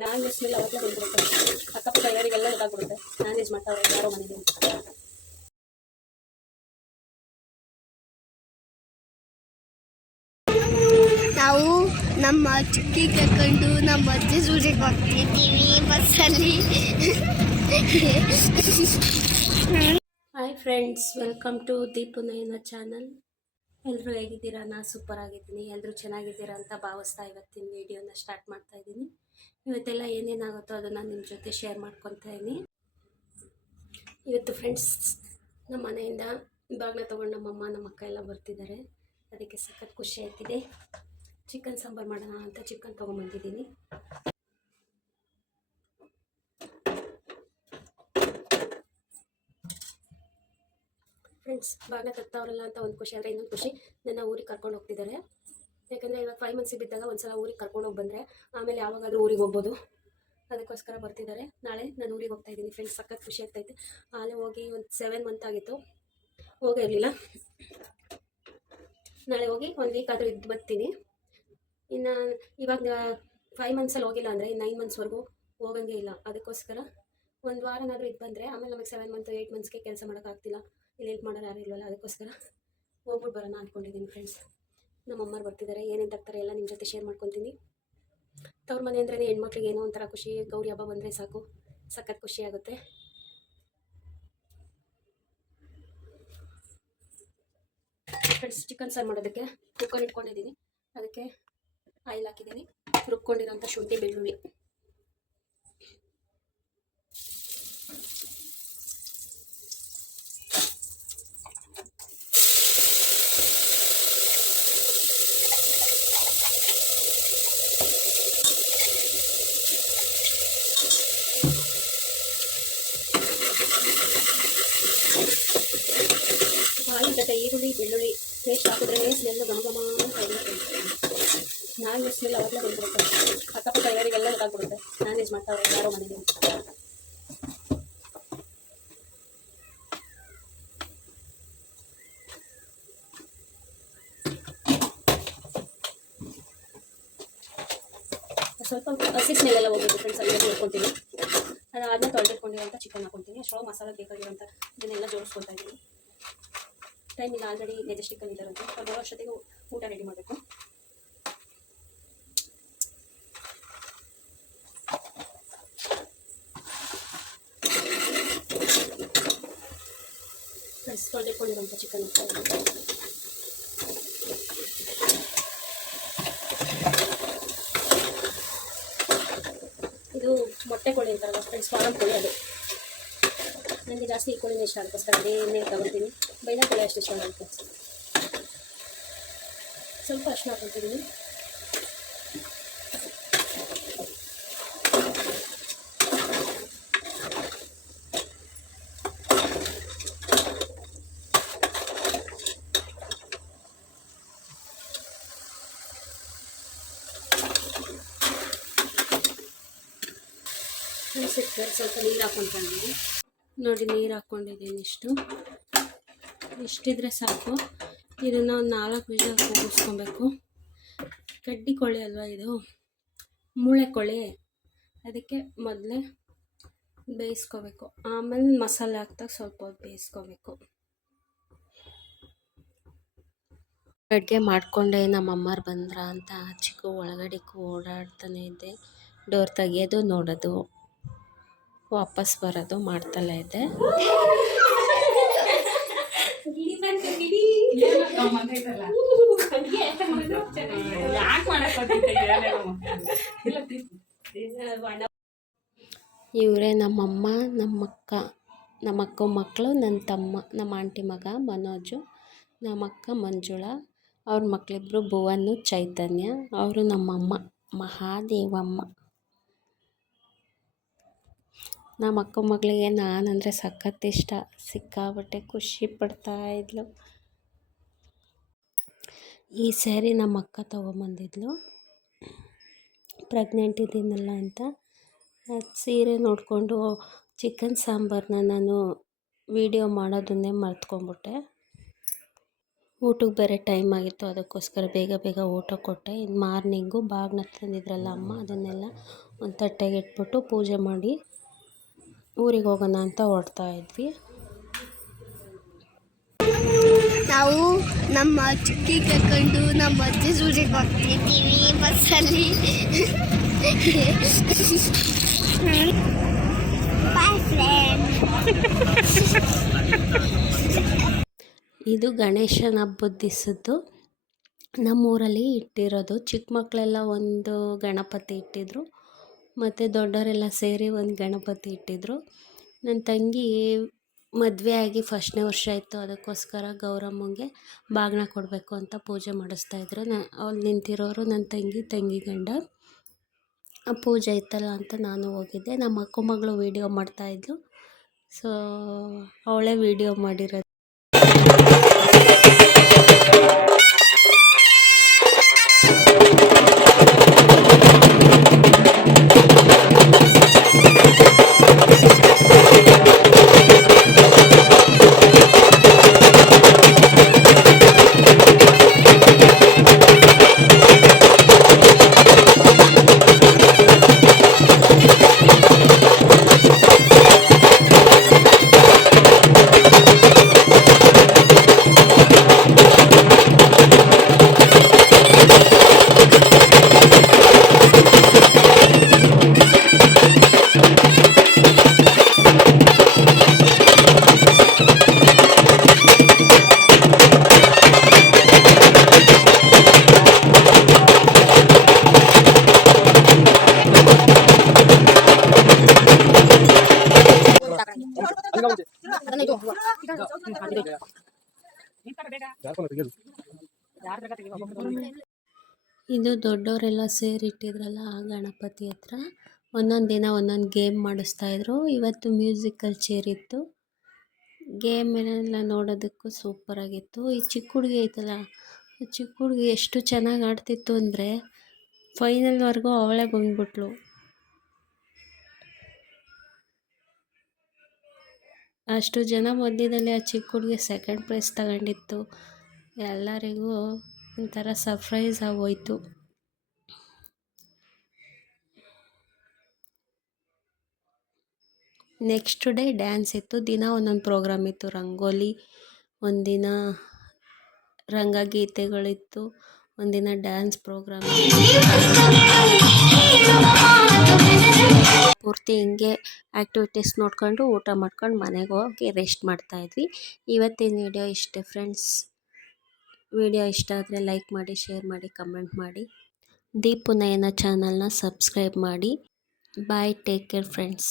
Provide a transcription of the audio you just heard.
Non veg smell ಮನೆಗೆ ನಾವು ನಮ್ಮ ಚಿಕ್ಕಿ ಕರ್ಕೊಂಡು ನಮ್ಮ ಅಜ್ಜಿ ಸೂಜಿಗೆ ಹೋಗ್ತಿದ್ದೀವಿ ಬಸ್ಸಲ್ಲಿ. Hi friends welcome to Deepu Nayana channel ಎಲ್ಲರೂ ಹೇಗಿದ್ದೀರಾ? ನಾನು ಸೂಪರ್ ಆಗಿದ್ದೀನಿ. ಎಲ್ಲರೂ ಚೆನ್ನಾಗಿದ್ದೀರಾ ಅಂತ ಭಾವಿಸ್ತಾ ಇವತ್ತಿನ ವಿಡಿಯೋನ ಸ್ಟಾರ್ಟ್ ಮಾಡ್ತಾ ಇದ್ದೀನಿ. ಇವತ್ತೆಲ್ಲ ಏನೇನಾಗುತ್ತೋ ಅದನ್ನು ನಿಮ್ಮ ಜೊತೆ ಶೇರ್ ಮಾಡ್ಕೊತಾ ಇದ್ದೀನಿ. ಇವತ್ತು ಫ್ರೆಂಡ್ಸ್ ನಮ್ಮ ಮನೆಯಿಂದ ಬಾಗ್ನ ತೊಗೊಂಡು ನಮ್ಮಮ್ಮ ನಮ್ಮ ಅಕ್ಕ ಎಲ್ಲ ಬರ್ತಿದ್ದಾರೆ. ಅದಕ್ಕೆ ಸಖತ್ ಖುಷಿ ಆಯ್ತಿದೆ ಚಿಕನ್ ಸಾಂಬಾರು ಮಾಡೋಣ ಅಂತ ಚಿಕನ್ ತೊಗೊಂಬಂದಿದ್ದೀನಿ ಫ್ರೆಂಡ್ಸ್ ಬಾಗಿನ ತತ್ತವರಲ್ಲ ಅಂತ ಒಂದು ಖುಷಿ ಆದರೆ ಇನ್ನೊಂದು ಖುಷಿ, ನನ್ನ ಊರಿಗೆ ಕರ್ಕೊಂಡು ಹೋಗ್ತಿದ್ದಾರೆ. ಯಾಕಂದರೆ ಇವಾಗ ಫೈವ್ ಮಂತ್ಸಿಗೆ ಬಿದ್ದಾಗ ಒಂದು ಸಲ ಊರಿಗೆ ಕರ್ಕೊಂಡು ಹೋಗಿ ಬಂದರೆ, ಆಮೇಲೆ ಯಾವಾಗಾದ್ರೂ ಊರಿಗೆ ಹೋಗ್ಬೋದು. ಅದಕ್ಕೋಸ್ಕರ ಬರ್ತಿದ್ದಾರೆ. ನಾಳೆ ನಾನು ಊರಿಗೆ ಹೋಗ್ತಾ ಇದ್ದೀನಿ ಫ್ರೆಂಡ್ಸ್ ಸಖತ್ ಖುಷಿ ಆಗ್ತೈತೆ ಆಲೆ ಹೋಗಿ ಒಂದು ಸೆವೆನ್ ಮಂತ್ ಆಗಿತ್ತು. ಹೋಗಿರಲಿಲ್ಲ ನಾಳೆ ಹೋಗಿ ಒಂದು ವೀಕ್ ಆದರೂ ಇದ್ದು ಬರ್ತೀನಿ. ಇನ್ನು ಇವಾಗ ಫೈವ್ ಮಂತ್ಸಲ್ಲಿ ಹೋಗಿಲ್ಲ ಅಂದರೆ ನೈನ್ ಮಂತ್ಸ್ವರೆಗೂ ಹೋಗಂಗೆ ಇಲ್ಲ. ಅದಕ್ಕೋಸ್ಕರ ಒಂದು ವಾರನಾದರೂ ಇದು ಬಂದರೆ, ಆಮೇಲೆ ನಮಗೆ ಸೆವೆನ್ ಮಂತ್ ಏಯ್ಟ್ ಮಂತ್ಸ್ಗೆ ಕೆಲಸ ಮಾಡೋಕ್ಕಾಗ್ತಿಲ್ಲ ಇಲ್ಲಿ ಹೆಲ್ಪ್ ಮಾಡೋರು ಯಾರು ಇಲ್ವಲ್ಲ, ಅದಕ್ಕೋಸ್ಕರ ಹೋಗ್ಬಿಟ್ಟು ಬರೋಣ ಅಂದ್ಕೊಂಡಿದ್ದೀನಿ ಫ್ರೆಂಡ್ಸ್ ನಮ್ಮ ಅಮ್ಮರು ಬರ್ತಿದ್ದಾರೆ ಏನೇನು ತರ್ತಾರೆ ಎಲ್ಲ ನಿಮ್ಮ ಜೊತೆ ಶೇರ್ ಮಾಡ್ಕೊತೀನಿ. ತವ್ರ ಮನೆ ಅಂದ್ರೆ ಹೆಣ್ಮಕ್ಳಿಗೆ ಏನೋ ಒಂಥರ ಖುಷಿ, ಗೌರಿ ಹಬ್ಬ ಬಂದರೆ ಸಾಕು, ಸಖತ್ ಖುಷಿ ಆಗುತ್ತೆ. ಫ್ರೆಂಡ್ಸ್ ಚಿಕನ್ ಸಾರು ಮಾಡೋದಕ್ಕೆ ಕುಕ್ಕರ್ ಇಟ್ಕೊಂಡಿದ್ದೀನಿ, ಅದಕ್ಕೆ ಆಯಿಲ್ ಹಾಕಿದ್ದೀನಿ, ರುಬ್ಕೊಂಡಿರೋಂಥ ಶುಂಠಿ ಬೆಳ್ಳುಳ್ಳಿ. ಬೆಳ್ಳುಳ್ಳಿ ಪೇಸ್ಟ್ ಹಾಕಿದ್ರೆ ಸ್ಮೆಲ್ ಘಮ ಘಮ ಅಂತ ಇರುತ್ತೆ ನಾನ್ ವೆಜ್ ಸ್ಮೆಲ್ ಅವಾಗಲೇ ಬಂದ್ಬಿಡುತ್ತೆ ಅಕ್ಕಪಕ್ಕ ಯಾರಿಗೆಲ್ಲ ಗೊತ್ತಾಗ್ಬಿಡುತ್ತೆ ನಾನ್ ವೆಜ್ ಮಾಡ್ತಾವ್ರೆ ಯಾರೋ ಮನೆಗೆ ಸ್ವಲ್ಪ ಹಸಿ ಸ್ಮೆಲ್ ಎಲ್ಲ ಹೋಗ್ಬೇಕು ಫ್ರೆಂಡ್ಸ್ ಅಲ್ಲಿ ನೋಡ್ಕೊತೀನಿ. ಅದಾದ್ಮೇಲೆ ತೊಳೆದಿಟ್ಕೊಂಡಿರೋಂಥ ಚಿಕನ್ ಹಾಕೊತೀನಿ ಅಷ್ಟೊಳಗೆ ಮಸಾಲೆ ಬೇಕಾಗಿರೋಂಥ ಇದನ್ನೆಲ್ಲ ಜೋಡಿಸ್ಕೊತಾ ಇದ್ದೀನಿ. ಟೈಮ್ ಇಲ್ಲ ಆಲ್ರೆಡಿ ಮೆಜೆಸ್ಟಿಕ್ಕಲ್ಲಿ ಇದ್ದಾರಂತೆ ಅವ್ರು ಬರೋ ಅಷ್ಟೊತ್ತಿಗೆ ಊಟ ರೆಡಿ ಮಾಡಬೇಕು. ಫ್ರೆಂಡ್ಸ್ ತೊಳೆದಿಟ್ಕೊಂಡಿರೋಂಥ ಚಿಕನ್ ಇದು ಮೊಟ್ಟೆ ಕೋಳಿ ಅಂತಾರಲ್ಲ ಫ್ರೆಂಡ್ಸ್ ಫಾರಂ ಕೋಳಿ ಅದು. ನನಗೆ ಜಾಸ್ತಿ ಈ ಕೋಳಿನೇ ಇಷ್ಟ, ಅದಕ್ಕೋಸ್ಕರ ಅದೇನೇ ತಗೊಳ್ತೀನಿ ಬೈದ ಕೋಳಿ ಅಷ್ಟು ಆಗುತ್ತೆ. ಸ್ವಲ್ಪ ಅಷ್ಟು ಹಾಕೊಳ್ತಿದ್ದೀನಿ ಸಿಕ್ಕಿದ್ರೆ ಸ್ವಲ್ಪ ನೀರು ಹಾಕ್ಕೊಂತೀನಿ ನೋಡಿ, ನೀರು ಹಾಕ್ಕೊಂಡಿದ್ದೀನಿ ಇಷ್ಟು. ಇಷ್ಟಿದ್ರೆ ಸಾಕು. ಇದನ್ನು ಒಂದು ನಾಲ್ಕು ವಿಷಲ್ ಕೂಗಿಸ್ಕೊಬೇಕು. ಕಡ್ಡಿ ಕೋಳಿ ಅಲ್ವಾ ಇದು? ಮೂಳೆ ಕೋಳಿ. ಅದಕ್ಕೆ ಮೊದಲೇ ಬೇಯಿಸ್ಕೋಬೇಕು. ಆಮೇಲೆ ಮಸಾಲೆ ಹಾಕ್ದಾಗ ಸ್ವಲ್ಪ ಹೊತ್ತು ಬೇಯಿಸ್ಕೋಬೇಕು. ಅಡುಗೆ ಮಾಡಿಕೊಂಡೆ ನಮ್ಮ ಅಮ್ಮರು ಬಂದ್ರ ಅಂತ ಚಿಕ್ಕು ಒಳಗಡೆಗೂ ಓಡಾಡ್ತಾನೆ ಇದ್ದೆ. ಡೋರ್ ತೆಗಿಯೋದು ನೋಡೋದು. ವಾಪಸ್ ಬರೋದು ಮಾಡ್ತಲೇ ಇದ್ದೆ. ಇವರೇ ನಮ್ಮಮ್ಮ, ನಮ್ಮಕ್ಕ ನಮ್ಮಕ್ಕ ಮಕ್ಕಳು ನನ್ನ ತಮ್ಮ, ನಮ್ಮ ಆಂಟಿ ಮಗ ಮನೋಜು, ನಮ್ಮಕ್ಕ ಮಂಜುಳಾ, ಅವ್ರ ಮಕ್ಕಳಿಬ್ರು ಭುವನ್ನು ಚೈತನ್ಯ, ಅವರು ನಮ್ಮಮ್ಮ ಮಹಾದೇವಮ್ಮ. ನಮ್ಮ ಅಕ್ಕ ಮಗಳಿಗೆ ನಾನಂದರೆ ಸಖತ್ ಇಷ್ಟ. ಸಿಕ್ಕಾಬಟ್ಟೆ ಖುಷಿ ಪಡ್ತಾ ಇದ್ಲು. ಈ ಸ್ಯಾರಿ ನಮ್ಮ ಅಕ್ಕ ತೊಗೊಂಬಂದಿದ್ಲು. ಪ್ರೆಗ್ನೆಂಟ್ ಇದ್ದೀನಲ್ಲ ಅಂತ. ಸೀರೆ ನೋಡಿಕೊಂಡು ಚಿಕನ್ ಸಾಂಬಾರನ್ನ ನಾನು ವಿಡಿಯೋ ಮಾಡೋದನ್ನೇ ಮರ್ತ್ಕೊಂಬಿಟ್ಟೆ. ಊಟಕ್ಕೆ ಬೇರೆ ಟೈಮ್ ಆಗಿತ್ತು, ಅದಕ್ಕೋಸ್ಕರ ಬೇಗ ಬೇಗ ಊಟ ಕೊಟ್ಟೆ. ಇನ್ನು ಮಾರ್ನಿಂಗು ಬಾಗ್ನ ತಂದಿದ್ರಲ್ಲ ಅಮ್ಮ, ಅದನ್ನೆಲ್ಲ ಒಂದು ತಟ್ಟೆಗೆ ಇಟ್ಬಿಟ್ಟು ಪೂಜೆ ಮಾಡಿ. ಊರಿಗೆ ಹೋಗೋಣ ಅಂತ ಹೊರಡ್ತಾ ಇದ್ವಿ. ನಾವು ನಮ್ಮ ಚಿಕ್ಕಿ ಕರ್ಕೊಂಡು ನಮ್ಮ ಅಜ್ಜಿ ಊರಿಗೆ ಹೋಗ್ತಿದ್ದೀವಿ ಬಸ್ಸಲ್ಲಿ. ಇದು ಗಣೇಶನ ಹಬ್ಬದ ದಿವಸದ್ದು. ನಮ್ಮೂರಲ್ಲಿ ಇಟ್ಟಿರೋದು. ಚಿಕ್ಕ ಮಕ್ಕಳೆಲ್ಲ ಒಂದು ಗಣಪತಿ ಇಟ್ಟಿದ್ರು. ಮತ್ತು ದೊಡ್ಡವರೆಲ್ಲ ಸೇರಿ ಒಂದು ಗಣಪತಿ ಇಟ್ಟಿದ್ರು. ನನ್ನ ತಂಗಿ ಮದುವೆ ಆಗಿ ಫಸ್ಟ್ನೇ ವರ್ಷ ಇತ್ತು, ಅದಕ್ಕೋಸ್ಕರ ಗೌರಮ್ಮಂಗೆ ಬಾಗಿನ ಕೊಡಬೇಕು ಅಂತ ಪೂಜೆ ಮಾಡಿಸ್ತಾ ಇದ್ರು. ನ, ಅವ್ಳು ನಿಂತಿರೋರು ನನ್ನ ತಂಗಿ ತಂಗಿ ಗಂಡ. ಆ ಪೂಜೆ ಇತ್ತಲ್ಲ ಅಂತ ನಾನು ಹೋಗಿದ್ದೆ. ನಮ್ಮ ಅಕ್ಕ ಮಗಳು ವೀಡಿಯೋ ಮಾಡ್ತಾಯಿದ್ಲು ಸೊ, ಅವಳೇ ವೀಡಿಯೋ ಮಾಡಿರೋದು. ಇದು ದೊಡ್ಡವರೆಲ್ಲ ಸೇರಿಟ್ಟಿದ್ರಲ್ಲ ಆ ಗಣಪತಿ ಹತ್ರ. ಒಂದೊಂದು ದಿನ ಒಂದೊಂದು ಗೇಮ್ ಮಾಡಿಸ್ತಾ ಇದ್ರು. ಇವತ್ತು ಮ್ಯೂಸಿಕಲ್ ಚೇರ್ ಇತ್ತು. ಗೇಮ್ ಎಲ್ಲ ನೋಡೋದಕ್ಕೂ ಸೂಪರಾಗಿತ್ತು ಈ ಚಿಕ್ಕ ಹುಡುಗಿ ಐತಲ್ಲ ಈ ಚಿಕ್ಕ ಹುಡುಗಿ ಎಷ್ಟು ಚೆನ್ನಾಗಿ ಆಡ್ತಿತ್ತು ಅಂದರೆ ಫೈನಲ್ವರೆಗೂ ಅವಳೇ ಬಂದ್ಬಿಟ್ಲು. ಅಷ್ಟು ಜನ ಮಧ್ಯದಲ್ಲಿ ಆ ಚಿಕ್ಕ ಹುಡುಗಿ ಸೆಕೆಂಡ್ ಪ್ರೈಸ್ ತಗೊಂಡಿತ್ತು. ಎಲ್ಲರಿಗೂ ಒಂಥರ ಸರ್ಪ್ರೈಸ್ ಆಗೋಯ್ತು. ನೆಕ್ಸ್ಟ್ ಡೇ ಡ್ಯಾನ್ಸ್ ಇತ್ತು. ದಿನ ಒಂದೊಂದು ಪ್ರೋಗ್ರಾಮ್ ಇತ್ತು. ರಂಗೋಲಿ, ಒಂದಿನ ರಂಗಗೀತೆಗಳಿತ್ತು. ಒಂದಿನ ಡ್ಯಾನ್ಸ್ ಪ್ರೋಗ್ರಾಮ್ ಪೂರ್ತಿ ಹಿಂಗೆ ಆ್ಯಕ್ಟಿವಿಟೀಸ್ ನೋಡ್ಕೊಂಡು ಊಟ ಮಾಡ್ಕೊಂಡು ಮನೆಗೆ ಹೋಗಿ ರೆಸ್ಟ್ ಮಾಡ್ತಾಯಿದ್ವಿ ಇವತ್ತಿನ ವಿಡಿಯೋ ಇಷ್ಟೇ ಫ್ರೆಂಡ್ಸ್ ವಿಡಿಯೋ ಇಷ್ಟ ಆದರೆ ಲೈಕ್ ಮಾಡಿ ಶೇರ್ ಮಾಡಿ ಕಮೆಂಟ್ ಮಾಡಿ. ದೀಪು ನಯನ ಚಾನಲ್ನ ಸಬ್ಸ್ಕ್ರೈಬ್ ಮಾಡಿ. Bye take care friends